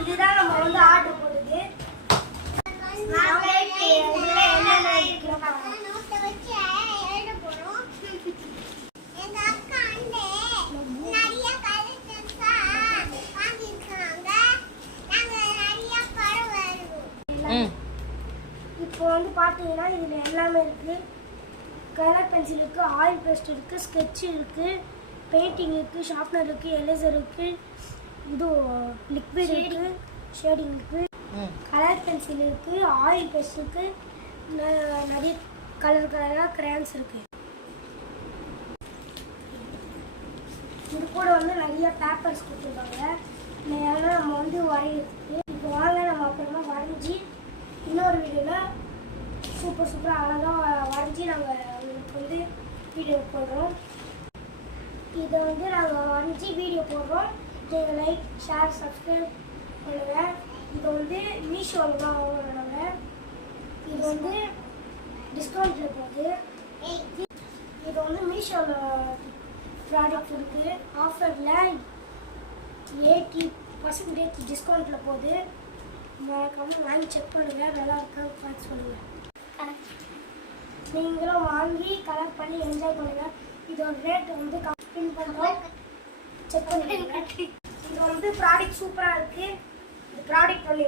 இதுதான் நம்ம வந்து ஆர்டர் போடுது. இப்போ வந்து பார்த்தீங்கன்னா இதில் எல்லாமே இருக்குது. கலர் பென்சில் இருக்குது, ஆயில் பேஸ்ட் இருக்குது, ஸ்கெட்ச் இருக்குது, பெயிண்டிங் இருக்குது, ஷார்ப்னர் இருக்குது, எரேசர் இருக்குது, இது லிக்விட் இருக்குது, ஷேடிங் லிக்விட், கலர் பென்சில் இருக்குது, ஆயில் பேஸ்ட் இருக்குது, நிறைய கலராக கிரேயான்ஸ் இருக்குது. இது கூட வந்து நிறைய பேப்பர்ஸ் கொடுத்துருக்காங்க. இதெல்லாம் நம்ம வந்து வரையிறதுக்கு. இப்போ வாங்க நம்ம அப்புறமா வரைஞ்சி இன்னொரு வீடியோவில் சூப்பராக அழகாக வரைஞ்சி நாங்கள் உங்களுக்கு வந்து வீடியோ போடுறோம். இதை வந்து நாங்கள் வரைஞ்சி வீடியோ போடுறோம். நீங்கள் லைக், ஷேர், சப்ஸ்கிரைப் பண்ணுங்கள். இது வந்து மீஷோவில் தான் வாங்குறாங்க. இது வந்து டிஸ்கவுண்ட்டில் போகுது. இது வந்து மீஷோவில் ப்ராடக்ட் இருக்குது. ஆஃபரில் 80% டிஸ்கவுண்ட்டில் போகுது. மறக்காமல் வாங்கி செக் பண்ணுங்கள். நல்லா இருக்கான்னு பார்த்து சொல்லுங்கள். நீங்களும் வாங்கி கலர் பண்ணி என்ஜாய் பண்ணுங்கள். இதோட ரேட் வந்து பின் பண்ணுறோம், செக் பண்ணுங்கள். இது வந்து ப்ராடக்ட் சூப்பராக இருக்குது. இந்த ப்ராடக்ட் வந்து